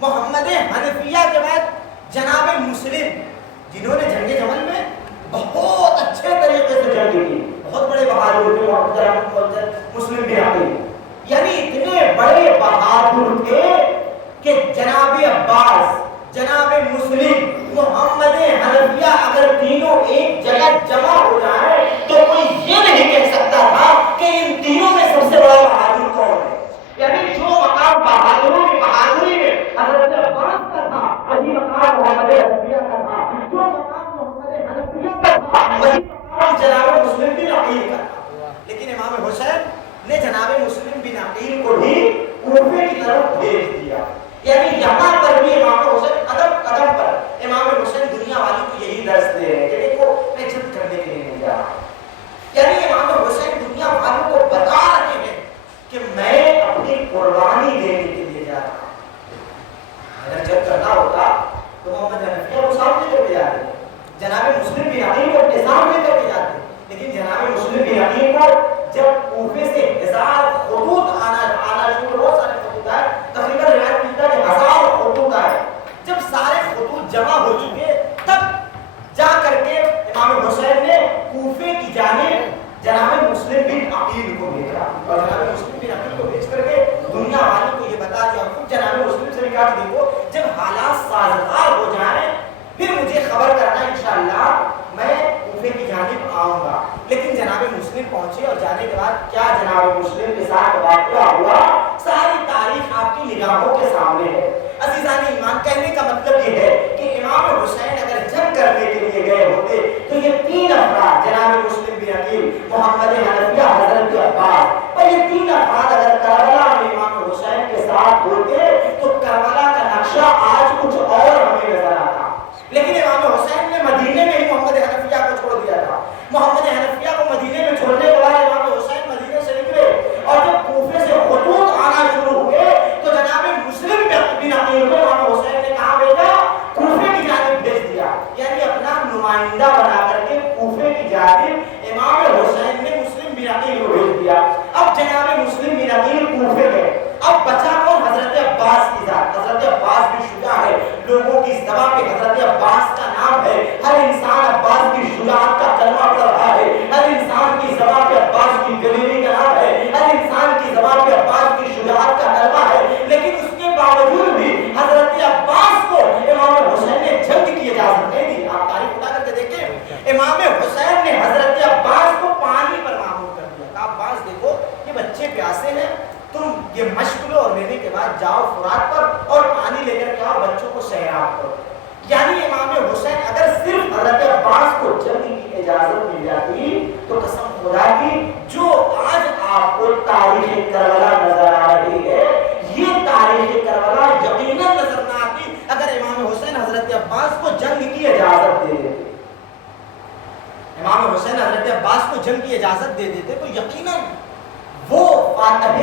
محمد حنفیہ کے بعد جناب مسلم، جنہوں نے جنگ جمل میں بہت اچھے طریقے سے جنگ کی، بہت بڑے بہادر تھے مسلم بن عقیل، یعنی اتنے بڑے بہادر تھے کہ جناب عباس، جناب مسلم، محمد حنفیہ اگر تینوں ایک جگہ جمع ہو جائیں تو کوئی یہ نہیں کہہ سکتا تھا کہ ان تینوں میں سب سے بڑا بہادر کون ہے۔ یعنی جو مقام بہادروں کی بہادری میں حضرت عباس کا تھا وہی مقام محمد حنفیہ کا تھا، جو مقام محمد حنفیہ کا تھا وہی مقام جناب مسلم بن عقیل کا تھا۔ لیکن امام حسین نے جناب مسلم بن عقیل کو بھی کوفے کی طرف بھیج دیا، یعنی یہاں پر بھی امام حسین قدم قدم پر امام حسین دنیا والوں کو یہی درس دے رہے ہیں کہ دیکھو میں جنگ کرنے کے لیے نہیں جا رہا، یعنی امام حسین دنیا والوں کو بتا رہے ہیں کہ میں اپنی قربانی دینے کے لیے جا رہا ہوں۔ اگر جنگ کرنا ہوتا تو محمد حنفیہ کو سامنے کر کے جاتے، جناب مسلم بن عقیل کو اپنے سامنے کر کے جاتے، لیکن جناب مسلم بن عقیل کو جب کوفے سے 1000 خطوط آنا شروع، بہت سارے خطوط آئے، تقریباً روایت ملتا ہے 1000 خطوط آئے، جب سارے خطوط جمع ہو چکے تب جا کر کے امام حسین نے کوفے کی جانب جناب مسلم بن عقیل کو بھیجا، اور جناب مسلم بن عقیل کو بھیج کر کے دنیا والوں کو یہ بتا دیا، خود جناب مسلم سے کہا کہ دیکھو جب حالات سازگار ہو جائیں پھر مجھے خبر کرنا، انشاءاللہ میں کوفے کی جانب آؤں گا۔ لیکن جناب مسلم پہنچے اور جانے کے بعد کیا جناب مسلم کے ساتھ واقعہ ہوا ساری تاریخ آپ کی نگاہوں کے سامنے ہے۔ عزیزان ایمان، کہنے کا مطلب یہ ہے کہ امام حسین اگر جنگ کرنے کے لیے گئے ہوتے تو یہ تین افراد جناب مسلم بن عقیل، محمد حنفیہ، حضرت عباس، اور یہ تین افراد اگر کربلا میں امام حسین کے ساتھ ہوتے تو کربلا کا نقشہ آج کچھ اور ہمیں نظر آتا۔ لیکن امام حسین نے مدینے میں ہی محمد حنفیہ کو چھوڑ دیا تھا، محمد حنفیہ کو مدینے میں چھوڑنے کے بعد امام حسین مدینے سے نکلے اور جب کوفے سے خطوط آنا شروع ہوئے تو جناب مسلم بن عقیل کو امام حسین نے کہا بھیجا کوفے کی جانب بھیج دیا، یعنی اپنا نمائندہ بنا کر کے کوفے کی جانب امام حسین نے مسلم بن عقیل کو بھیج دیا۔ اب جناب مسلم بن عقیل کوفے گئے، اب بچا کون؟ حضرت عباس کی ذات۔ حضرت عباس بھی شجاع ہے، لوگوں کی زبان پہ حضرت عباس کا نام ہے، ہر انسان عباس کی شجاعت کا کلمہ پڑھ رہا ہے، ہر انسان کی زبان پہ عباس کی دلیری کا نام ہے، ہر انسان کی زبان پہ عباس کی شجاعت کا کلمہ ہے، لیکن اس کے باوجود بھی حضرت عباس کو امام حسین نے جنگ کی اجازت نہیں دی۔ آپ تاریخ اٹھا کر کے دیکھیں، امام حسین نے حضرت عباس کو پانی پر معمور کر دیا، کہا عباس دیکھو یہ بچے پیاسے ہیں، تم یہ مشق لو اور لینے کے بعد جاؤ فرات پر اور پانی لے کر کے آؤ، بچوں کو سیراب کرو۔ یعنی امام حسین اگر صرف حضرت عباس کو جنگ کی اجازت مل جاتی تو قسم خدا کی جو آج آپ کو تاریخ کربلا نظر آ رہی ہے یہ تاریخ کربلا یقیناً نظر نہ آتی اگر امام حسین حضرت عباس کو جنگ کی اجازت دے دیتے۔ امام حسین حضرت عباس کو جنگ کی اجازت دے دیتے تو یقیناً وہ فاتح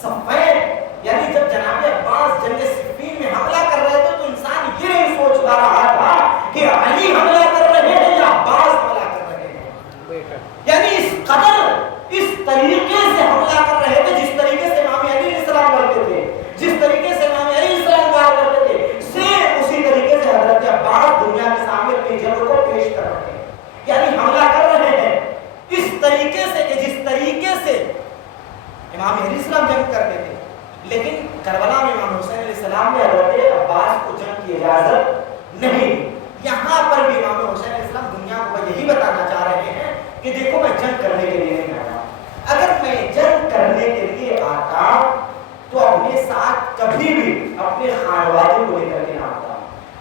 صفین، یعنی جب جناب عباس جنگ صفین میں حملہ کر رہے تھے تو انسان یہ نہیں سوچ پا رہا تھا کہ علی حملہ کر رہے ہیں یا عباس حملہ کر رہے ہیں، یعنی اس قدر اس طریقے سے حملہ کر رہے تھے جس طریقے سے امام علی علیہ السلام کرتے تھے، جس طریقے سے امام علی علیہ السلام کار کرتے تھے، سیم اسی طریقے سے حضرت عباس دنیا کے سامنے اپنی جنگ کو پیش کر رہے ہیں، یعنی حملہ کر رہے ہیں اس طریقے سے کہ جس طریقے سے امام علیہ السلام جنگ کرتے تھے۔ لیکن کربلا میں امام حسین علیہ السلام نے حضرت عباس کو جنگ کی اجازت نہیں دی۔ یہاں پر بھی امام حسین علیہ السلام دنیا کو یہی بتانا چاہ رہے ہیں کہ دیکھو میں جنگ کرنے کے لیے نہیں آیا، اگر میں جنگ کرنے کے لیے آتا تو اپنے ساتھ کبھی بھی اپنے خانوادے کو لے کر کے نہ آتا،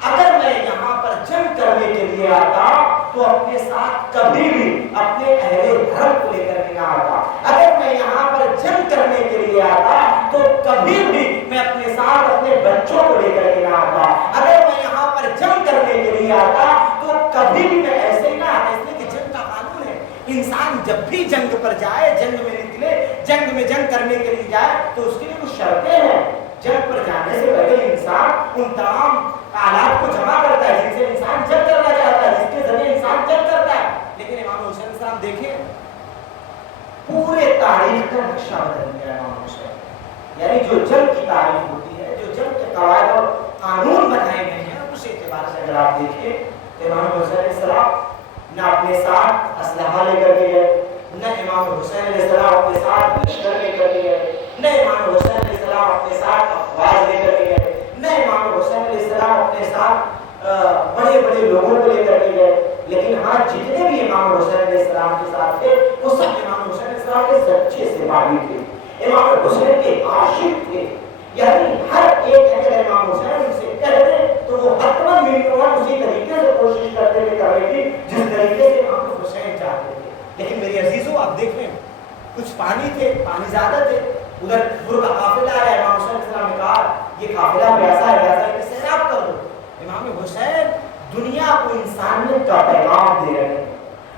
اگر میں یہاں پر جنگ کرنے کے لیے آتا تو اپنے ساتھ کبھی بھی اپنے اہل گھر کو لے کر کے نہ آتا، اگر میں یہاں پر جنگ کرنے کے لیے آتا تو کبھی بھی میں اپنے ساتھ اپنے بچوں کو لے کر کے نہ آتا، اگر میں یہاں پر جنگ کرنے کے لیے آتا تو کبھی بھی میں ایسے ہی نہ آتا، اس لیے کہ جنگ کا قانون ہے انسان جب بھی جنگ پر جائے، جنگ میں نکلے، جنگ میں جنگ کرنے کے لیے جائے تو اس کے لیے کچھ شرطیں ہیں۔ جنگ پر جانے سے پہلے انسان ان تمام آلات کو جمع کرتا ہے جن سے انسان جنگ کرنا چاہتا ہے، جس کے ذریعے انسان جنگ کرتا ہے، لیکن امام حسین علیہ السلام دیکھیں پورے تاریخ کا نقشہ بدل گیا امام حسین، یعنی جو جنگ کی تاریخ ہوتی ہے، جو جنگ کے قواعد اور سے لوگوں کو لے کر کے گئے، لیکن ہاں جتنے بھی امام حسین علیہ السلام کے ساتھ تھے وہ سب امام حسین علیہ السلام کے سچے سپاہی تھے، امام حسین کے عاشق تھے، یعنی ہر ایک اگر امام حسین ان سے کہتے تو وہ حتماً منٹوان اسی طریقے سے کوشش کرتے تھے کرنے کی جس طریقے سے امام حسین چاہتے تھے۔ لیکن میری عزیزوں آپ دیکھ رہے ہیں کچھ پانی تھے، پانی زیادہ تھے، ادھر پورا قافلہ آیا، امام حسین علیہ السلام نے کہا یہ قافلہ ویسا ہے ویسا ہے کہ سیراب کر دو۔ امام حسین دنیا کو انسانیت کا پیغام دے رہے ہیں،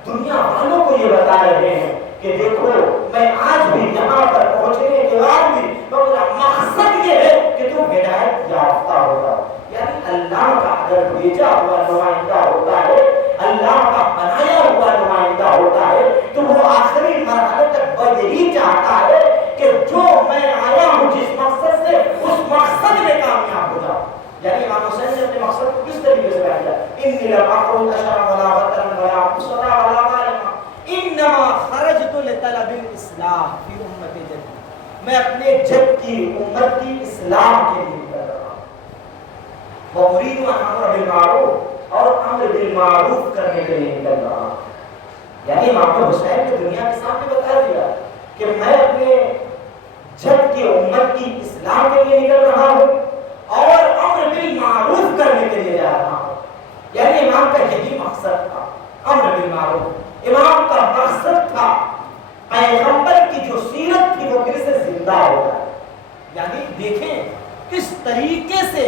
دنیا والوں کو یہ بتا رہے ہیں کہ دیکھو میں آج بھی یہاں پر پہنچنے کے بعد بھی میرا مقصد یہ ہے کہ تم ہدایت یافتہ ہوگا، یعنی اللہ کا اگر بھیجا ہوا نمائندہ ہوتا ہے، اللہ کا بنایا ہوا نمائندہ ہوتا ہے تو وہ آخری مرحلے تک یہی چاہتا ہے کہ جو میں آیا ہوں جس مقصد سے اس مقصد میں کامیاب ہو جاؤ۔ یعنی امام حسین نے اپنے مقصد کو کس طریقے سے بیان کیا؟ انی لم اخرج اشرا ولا وطن ولا مصطفى ولا ظالما انما خرجت لطلب الاصلاح فی امت جدید، میں اپنے جد کی امت کی اصلاح کے لیے کر رہا ہوں، واريد ان امر بالمعروف اور امر بالمعروف کرنے کے لیے نکل رہا ہوں۔ یعنی امام حسین نے دنیا کے سامنے بتا دیا کہ میں اپنے جد کی امت کی اصلاح کے لیے نکل رہا ہوں اور امر بالمعروف کرنے کے لیے جا رہا ہوں۔ یعنی امام کا یہی مقصد تھا، امر بالمعروف۔ امام کا مقصد تھا پیغمبر کی جو سیرت تھی وہ پھر سے زندہ ہو جائے۔ یعنی دیکھیں کس طریقے سے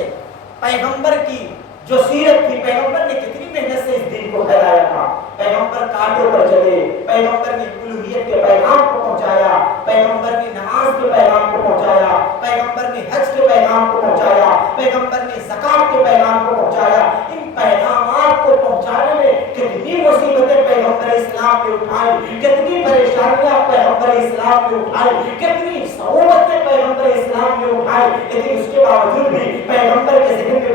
پیغمبر کی جو سیرت تھی، پیغمبر نے کتنی محنت سے اس دین کو پھیلایا تھا، پیغمبر کانٹوں پر چلے، پیغمبر نے الوہیت کے پیغام کو پہنچایا، پیغمبر نے نماز کے پیغام کو پہنچایا، پیغمبر نے حج کے پیغام کو پہنچایا، پیغمبر نے زکات کے پیغام کو پہنچایا۔ ان پیغامات کو پہنچانے میں کتنی مصیبتیں پیغمبر اسلام نے اٹھائی، کتنی پریشانیاں پیغمبر اسلام نے اٹھائی، کتنی صعوبتیں پیغمبر اسلام نے اٹھائی، لیکن اس کے باوجود بھی پیغمبر کے ذہن میں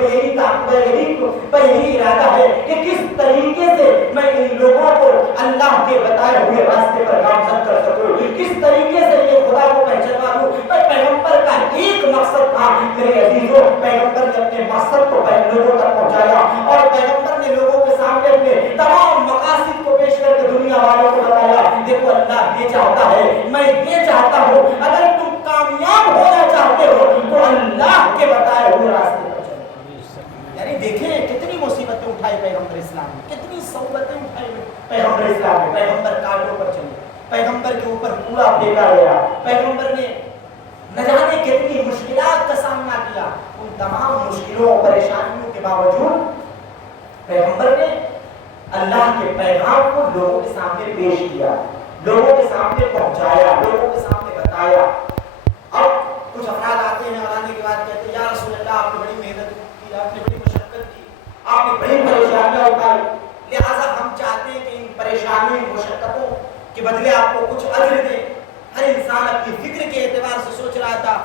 یہی یہی ارادہ ہے کہ کس طریقے سے میں ان لوگوں کو اللہ کے بتائے ہوئے راستے پر گامزن کر سکوں، کس طریقے سے یہ خدا کو پہچانوا دوں۔ پیغمبر کا ایک مقصد تھا میرے عزیزوں، پیغمبر نے اپنے مقصد کو لوگوں تک پہنچایا اور پیغمبر نے لوگوں کے سامنے اپنے تمام مقاصد کو پیش کر کے دنیا والوں کو بتایا دیکھو اللہ یہ چاہتا ہے، میں یہ چاہتا ہوں، اگر تم کامیاب ہونا چاہتے ہو تو اللہ کے بتائے ہوئے راستے پر چلو۔ یعنی دیکھیں کتنی مصیبتیں اٹھائی پیغمبر اسلام نے، کتنی صعوبتیں اٹھائی پیغمبر اسلام نے۔ پیغمبر کانٹوں پر چلے، پیغمبر کے اوپر پورا پھینکا گیا، پیغمبر نے نہ جانے کتنی مشکلات کا سامنا کیا، ان تمام مشکلوں اور پریشانیوں کے باوجود پیغمبر نے اللہ کے پیغام کو لوگوں کے سامنے پیش کیا، لوگوں کے سامنے پہنچایا، لوگوں کے سامنے بتایا۔ اب کچھ افراد آتے ہیں اور آنے کے بعد کہتے ہیں یا رسول اللہ آپ نے بڑی محنت کی، آپ نے بڑی مشقت کی، آپ نے بڑی پریشانیاں اٹھائی، لہٰذا ہم چاہتے ہیں کہ ان پریشانیوں مشقتوں کے بدلے آپ کو کچھ اجر دیں۔ ہر انسان اپنی فکر کے اعتبار سے سوچ رہا تھا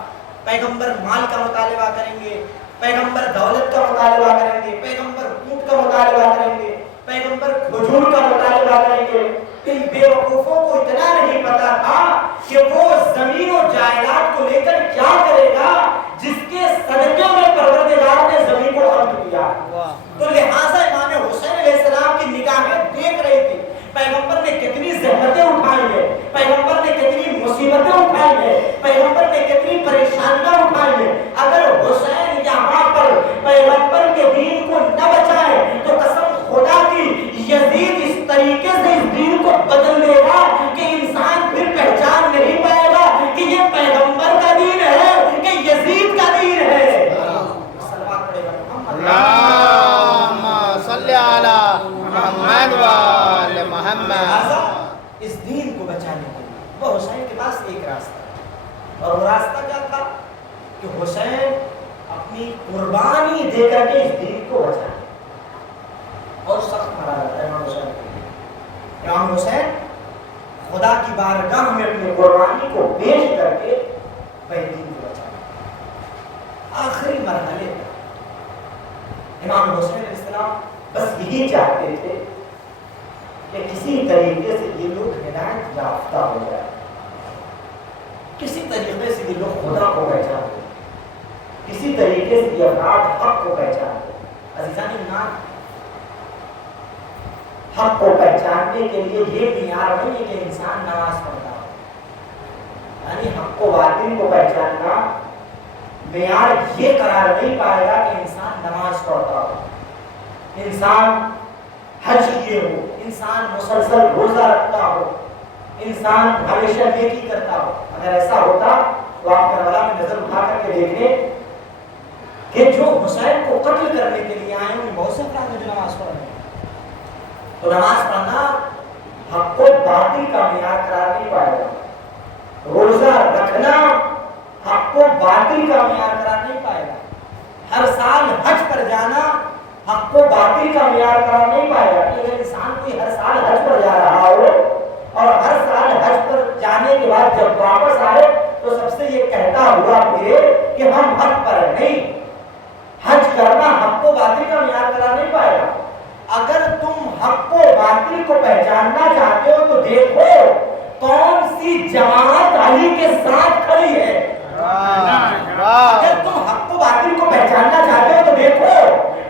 پیغمبر مال کا مطالبہ کریں گے، پیغمبر دولت کا مطالبہ کریں گے، پیغمبر اونٹ کا مطالبہ کریں گے، پیغمبر کھجور کا مطالبہ کریں گے۔ ان بے وقوفوں کو اتنا نہیں پتا تھا کہ وہ زمین و جائیداد کو لے کر کیا کرے گا جس کے صدقے میں پروردگار نے زمین کو خلق کیا۔ تو لہٰذا امام حسین علیہ السلام کی نگاہیں دیکھ رہی تھی پیغمبر نے کتنی زحمتیں اٹھائی ہیں، پیغمبر نے کتنی مصیبتیں اٹھائی ہیں، پیغمبر نے کتنی پریشانیاں اٹھائی ہیں۔ اگر حسین یہاں پر پیغمبر کے دین کو نہ بچائے تو قسم خدا کی یزید اس طریقے سے اس دین کو بدل دے گا کہ انسان پھر پہچان نہیں پائے گا کہ یہ پیغمبر کا دین ہے کہ یزید کا دین ہے۔ صلوات پڑھے گا اللہم صلی علی محمد وآل محمد۔ اس دین کو بچانے کے لیے وہ حسین کے پاس ایک راستہ، اور وہ راستہ کیا تھا کہ حسین اپنی قربانی دے کر کے اس دین کو بچائے، اور سخت مرا جاتا ہے امام حسین کے لیے۔ امام حسین خدا کی بارگاہ میں اپنی قربانی کو پیش کر کے دین کو بچائے۔ آخری مرحلے امام حسین علیہ السلام بس یہی چاہتے تھے کہ کسی طریقے سے یہ لوگ ہدایت یافتہ ہو جائے، کسی طریقے سے یہ لوگ خدا کو پہچان دیں، کسی طریقے سے یہ افراد حق کو پہچان دیں۔ عزیزان ایمان، حق کو پہچاننے کے لیے یہ معیار نہیں ہے کہ انسان نماز پڑھتا ہو، یعنی حق کو باطل کو پہچاننا معیار یہ قرار نہیں پائے گا کہ انسان نماز پڑھتا ہو، انسان حج کیے ہو، انسان مسلسل روزہ رکھتا ہو، انسان ہمیشہ نیکی کرتا ہو۔ اگر ایسا ہوتا تو آپ کربلا میں نظر اٹھا کر کے دیکھیں کہ جو حسین کو قتل کرنے کے لیے آئے ہیں بہت سے افراد ہیں جو نماز پڑھ رہے ہیں۔ تو نماز پڑھنا حق کو باطل کا معیار قرار نہیں پائے گا، روزہ رکھنا حق کو باطل کا معیار قرار نہیں پائے گا، ہر سال حج پر جانا حق کو باطل کا معیار قرار نہیں پائے گا۔ اگر انسان کوئی ہر سال حج پر جا رہا ہو اور ہر سال حج پر جانے کے بعد جب واپس آئے تو سب سے یہ کہتا ہوا پھرے کہ ہم حق پر ہیں، نہیں، حج کرنا حق کو باطل کا معیار قرار نہیں پائے گا۔ اگر تم حق کو باطل کو پہچاننا چاہتے ہو تو دیکھو کون سی جماعت علی کے ساتھ کھڑی ہے۔ اگر تم حق کو باطل کو پہچاننا چاہتے ہو تو دیکھو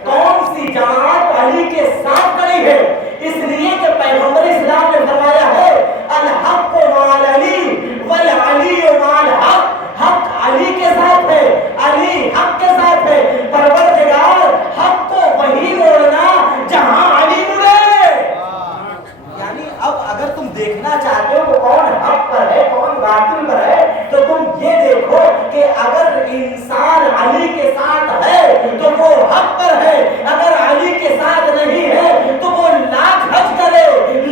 کون سی جماعت علی کے ساتھ کھڑی ہے، اس لیے کہ پیغمبر اسلام نے فرمایا ہے الحق مع علی والعلی مع الحق، حق علی کے ساتھ ہے، علی حق کے ساتھ ہے۔ پروردگار حق کو وہی موڑنا جہاں علی مڑے۔ یعنی اب اگر تم دیکھنا چاہتے ہو کہ کون حق پر ہے کون باطل پر ہے تو تم یہ دیکھو کہ اگر انسان علی کے ساتھ ہے تو وہ حق پر ہے، اگر علی کے ساتھ نہیں ہے تو وہ لاکھ حج کرے،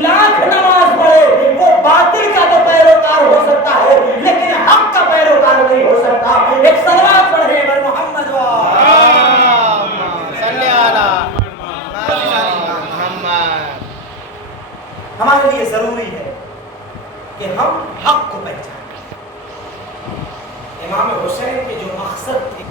لاکھ نماز پڑھے، وہ باطل کا تو پیروکار ہو سکتا ہے لیکن حق کا پیروکار نہیں ہو سکتا۔ ایک صلوات پڑھے بر محمد صلی اللہ محمد۔ ہمارے لیے ضروری ہے کہ ہم حق کو پہچانیں۔ امام حسین کے جو مقصد تھے